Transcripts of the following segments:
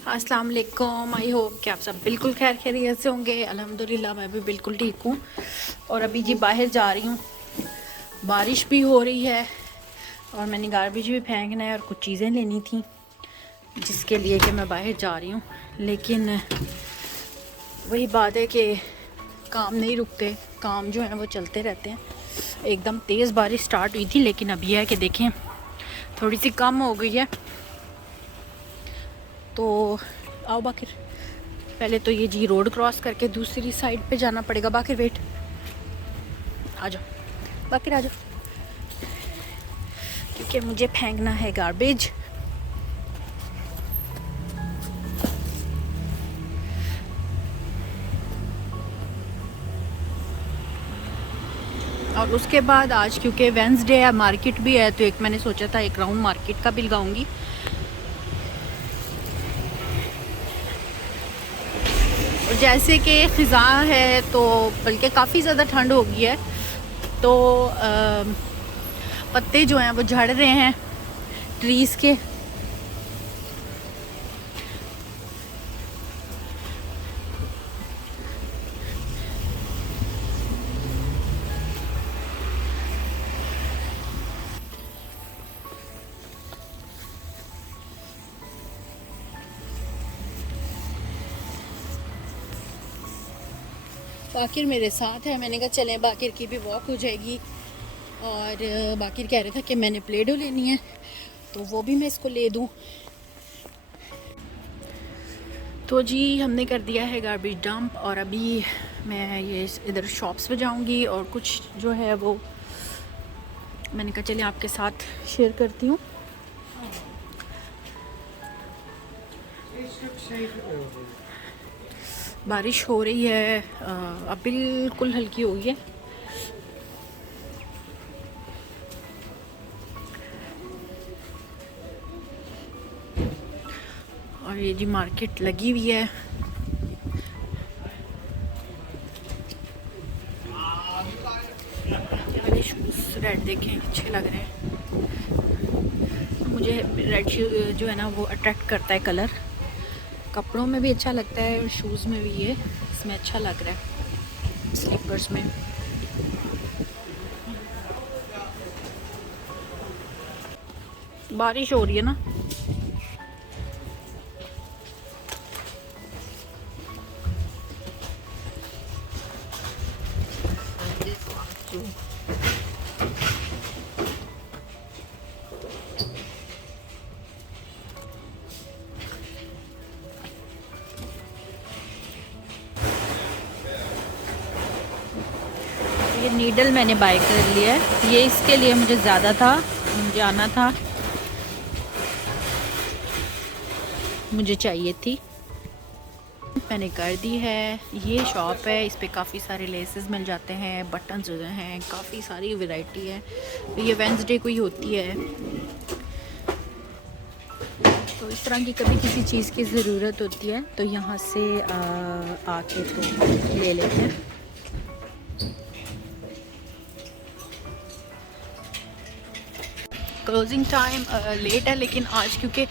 अस्सलाम वालेकुम। I hope कि आप सब बिल्कुल खैर खैरियत से होंगे। अल्हम्दुलिल्लाह मैं भी बिल्कुल ठीक हूँ। और अभी जी बाहर जा रही हूँ, बारिश भी हो रही है और मैंने गार्बेज भी फेंकना है और कुछ चीज़ें लेनी थी जिसके लिए कि मैं बाहर जा रही हूँ। लेकिन वही बात है कि काम नहीं रुकते, काम जो है वो चलते रहते हैं। एकदम तेज़ बारिश स्टार्ट हुई थी लेकिन अब यह है कि देखें थोड़ी सी कम हो गई है। तो आओ बाकिर, पहले तो ये जी रोड क्रॉस करके दूसरी साइड पे जाना पड़ेगा। बाकिर वेट, आ जाओ बाकिर आ जाओ, क्योंकि मुझे फेंकना है गार्बेज। और उसके बाद आज क्योंकि वेंसडे है, मार्केट भी है, तो एक मैंने सोचा था एक राउंड मार्केट का भी लगाऊंगी। और जैसे कि ख़िज़ा है तो बल्कि काफ़ी ज़्यादा ठंड हो गई है, तो पत्ते जो हैं वो झड़ रहे हैं ट्रीज़ के। बाकिर मेरे साथ है, मैंने कहा चलें बाकिर की भी वॉक हो जाएगी। और बाकिर कह रहा था कि मैंने प्ले डो लेनी है तो वो भी मैं इसको ले दूँ। तो जी हमने कर दिया है गार्बेज डंप और अभी मैं ये इधर शॉप्स पे जाऊंगी और कुछ जो है वो मैंने कहा चलिए आपके साथ शेयर करती हूँ। बारिश हो रही है, अब बिल्कुल हल्की हो गई है। और ये जी मार्केट लगी हुई है। ये वाले शूज़ रेड देखें अच्छे लग रहे हैं मुझे। रेड जो है ना वो अट्रैक्ट करता है, कलर कपड़ों में भी अच्छा लगता है और शूज़ में भी ये इसमें अच्छा लग रहा है, स्लीपर्स में। बारिश हो रही है ना, ये नीडल मैंने बाय कर लिया है। ये इसके लिए मुझे ज़्यादा था, मुझे आना था, मुझे चाहिए थी, मैंने कर दी है। ये शॉप है, इस पे काफ़ी सारे लेसेस मिल जाते हैं, बटन्स हैं, काफ़ी सारी वैरायटी है। ये वेंसडे को ही होती है, तो इस तरह की कभी किसी चीज़ की ज़रूरत होती है तो यहाँ से आके तो ले लेते हैं। क्लोजिंग टाइम लेट है लेकिन आज क्योंकि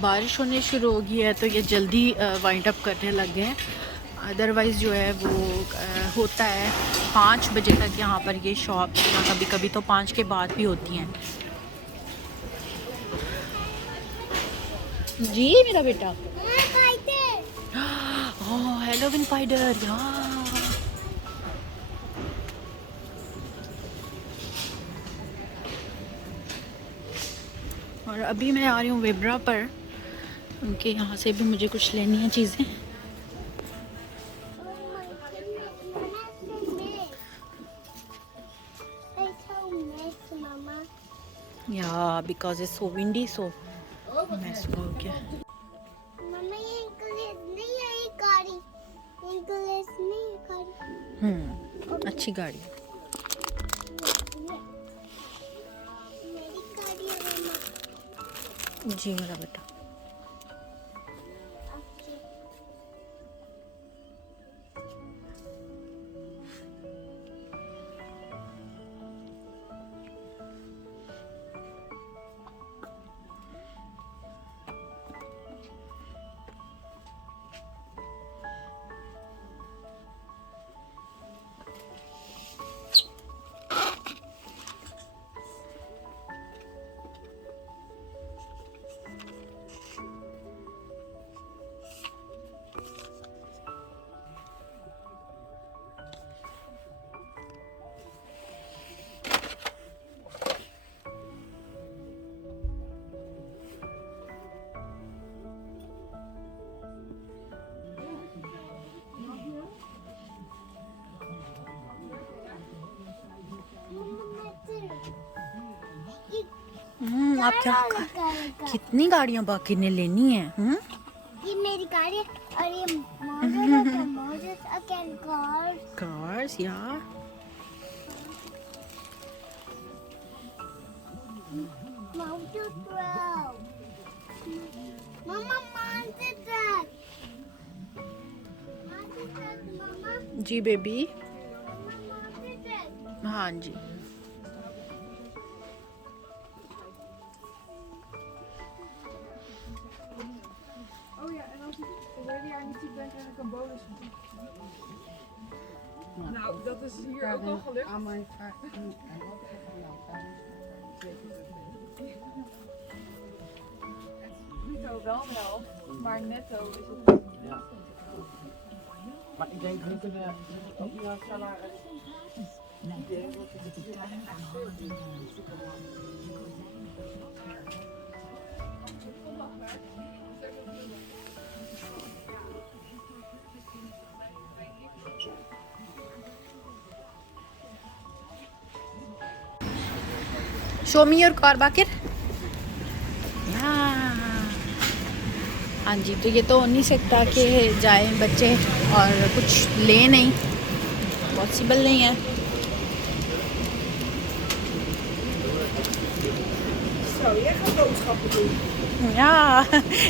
बारिश होने शुरू हो गई है तो ये जल्दी वाइंड अप करने लग गए हैं। अदरवाइज़ जो है वो होता है 5 बजे तक यहाँ पर ये शॉप, या कभी कभी तो 5 के बाद भी होती हैं। जी मेरा बेटा, ओह हेलोविन स्पाइडर यार। और अभी मैं आ रही हूँ वेब्रा पर, उनके यहाँ से भी मुझे कुछ लेनी है चीज़ें। Yeah because it's so windy, so mess हो गया। मम्मा ये इंग्लिश नहीं है, ये गाड़ी इंग्लिश नहीं है गाड़ी। अच्छी गाड़ी है। मेरी गाड़ी है मम्मा। जी मेरा बेटा। ओके। आप क्या कितनी गाड़ियाँ बाकी ने लेनी है? ये मेरी गाड़ी है और ये मोटर्स अगेन कार्स यार। Monster truck. Mama, monster truck. Monster truck, mama. जी बेबी। Mama, monster truck. हाँ जी। Oh ja, en als het volgende jaar niet ziek bent, krijg ik een bonus. Nou, dat is hier ook al gelukt. Aan mijn vraag en wat heb ik van jou? Bruto wel de helft, maar netto is het. Ja. Maar ik denk, we kunnen ook niet aan het salaris. Ik denk dat het echt veel show me your car बाकिर। हाँ जी, तो ये तो हो नहीं सकता कि जाए बच्चे और कुछ ले नहीं, पॉसिबल नहीं है। Zo, jij gaat boodschappen doen. Yeah,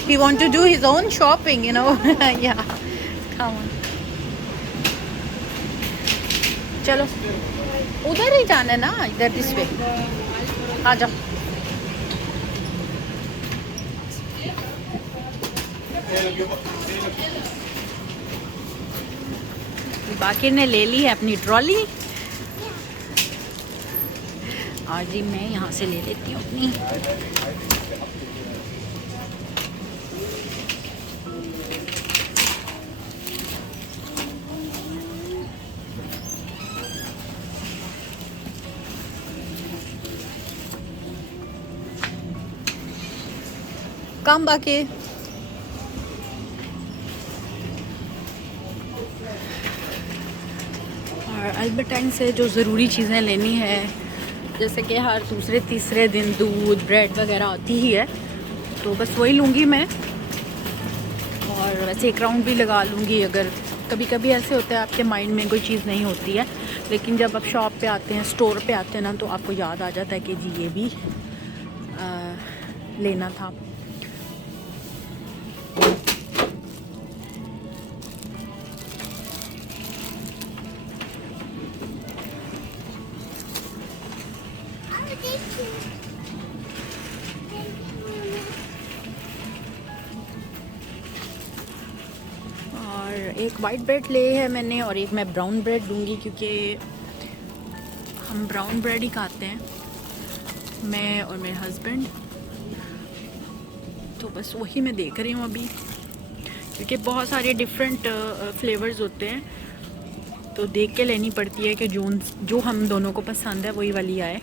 he want to do his own shopping, you know. Yeah, come on. चलो उधर ही जाना है ना, इधर दिस वे आ जाओ। बाकिर ने ले ली है अपनी ट्रॉली और जी मैं यहाँ से ले लेती हूँ अपनी। कम बाकी और अल्बर्टाइन से जो ज़रूरी चीज़ें लेनी है, जैसे कि हर दूसरे तीसरे दिन दूध ब्रेड वगैरह आती ही है, तो बस वही लूँगी मैं। और वैसे एक राउंड भी लगा लूँगी, अगर कभी कभी ऐसे होता है आपके माइंड में कोई चीज़ नहीं होती है, लेकिन जब आप शॉप पे आते हैं, स्टोर पे आते हैं ना, तो आपको याद आ जाता है कि जी ये भी लेना था। एक वाइट ब्रेड ले है मैंने और एक मैं ब्राउन ब्रेड लूँगी, क्योंकि हम ब्राउन ब्रेड ही खाते हैं, मैं और मेरे हस्बैंड। तो बस वही मैं देख रही हूँ अभी, क्योंकि बहुत सारे डिफरेंट फ्लेवर्स होते हैं, तो देख के लेनी पड़ती है कि जो हम दोनों को पसंद है वही वाली आए।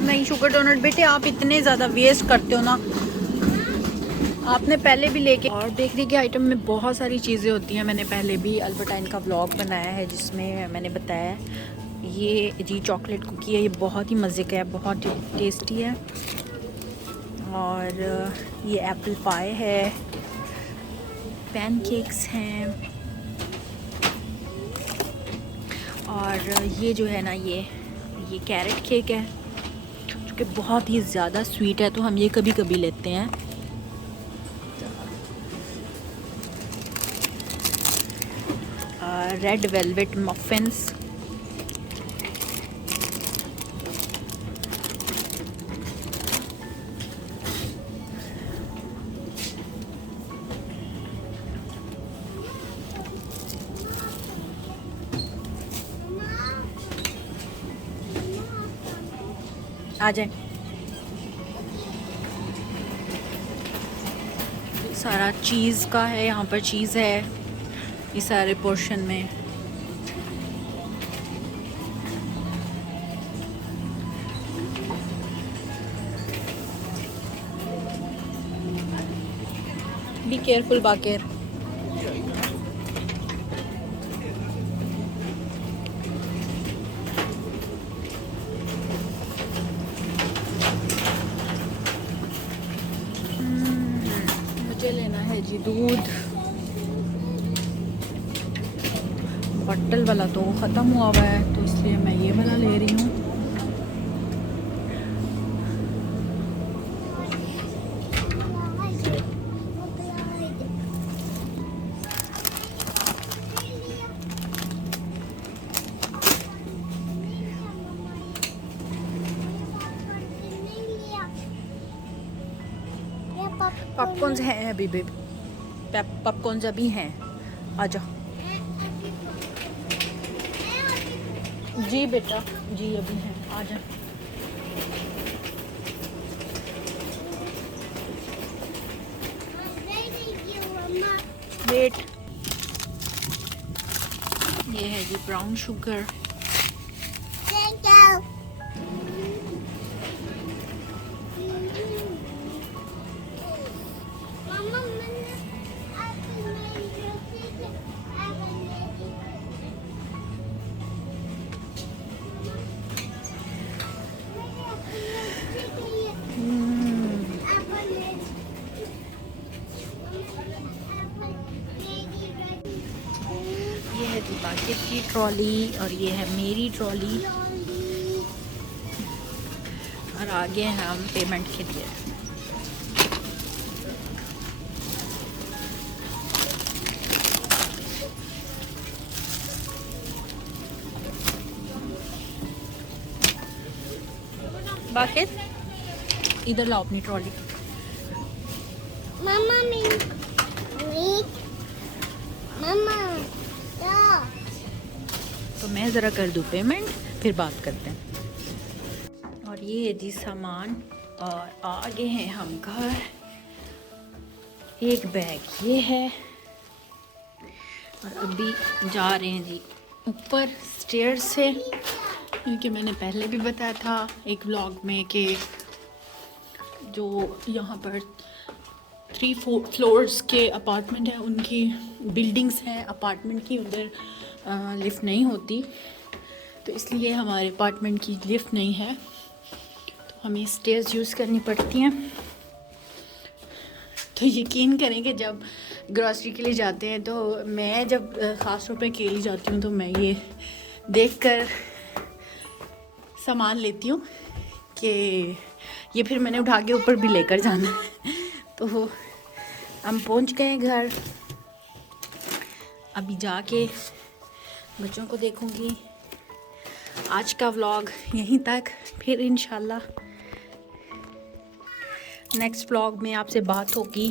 नहीं शुगर डोनट बेटे, आप इतने ज़्यादा वेस्ट करते हो ना, आपने पहले भी लेके। और बेकरी के आइटम में बहुत सारी चीज़ें होती हैं, मैंने पहले भी अल्बर्टाइन का व्लॉग बनाया है जिसमें मैंने बताया। ये जी चॉकलेट कुकी है, ये बहुत ही मज़े का है, बहुत टेस्टी है। और ये एप्पल पाई है, पैनकेक्स हैं, और ये जो है ना ये कैरेट केक है जो कि बहुत ही ज़्यादा स्वीट है, तो हम ये कभी कभी लेते हैं। रेड वेलवेट मफिन्स, आ जाए। सारा चीज़ का है, यहाँ पर चीज़ है ये सारे पोर्शन में। बी केयरफुल बाकिर। दूध बॉटल वाला तो ख़त्म हुआ हुआ है, तो इसलिए मैं ये वाला ले रही हूँ। पॉपकॉर्न्स हैं अभी भी, पॉपकॉर्न्स अभी हैं, आ जाओ। जी बेटा जी अभी हैं, आ जाओ। वेट, ये है जी ब्राउन शुगर। ये है जी बाकिर की ट्रॉली और ये है मेरी ट्रॉली, और आगे हैं हम पेमेंट के लिए। बाकिर इधर लाओ अपनी ट्रॉली। मम्मा तो मैं ज़रा कर दूँ पेमेंट, फिर बात करते हैं। और ये है जी सामान, और आगे हैं हम घर। एक बैग ये है, और अभी जा रहे हैं जी ऊपर स्टेयर से, क्योंकि मैंने पहले भी बताया था एक व्लॉग में कि जो यहाँ पर 3-4 फ्लोर्स के अपार्टमेंट हैं, उनकी बिल्डिंग्स हैं अपार्टमेंट की, उधर लिफ्ट नहीं होती, तो इसलिए हमारे अपार्टमेंट की लिफ्ट नहीं है, तो हमें स्टेयर्स यूज़ करनी पड़ती हैं। तो यकीन करें कि जब ग्रॉसरी के लिए जाते हैं, तो मैं जब ख़ास तौर पे अकेली जाती हूँ, तो मैं ये देखकर सामान लेती हूँ कि ये फिर मैंने उठा के ऊपर भी लेकर जाना है। तो हम पहुँच गए घर, अभी जाके बच्चों को देखूँगी। आज का व्लॉग यहीं तक, फिर इंशाल्लाह नेक्स्ट व्लॉग में आपसे बात होगी।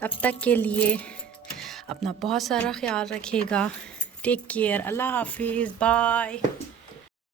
तब तक के लिए अपना बहुत सारा ख्याल रखिएगा। टेक केयर, अल्लाह हाफिज़, बाय।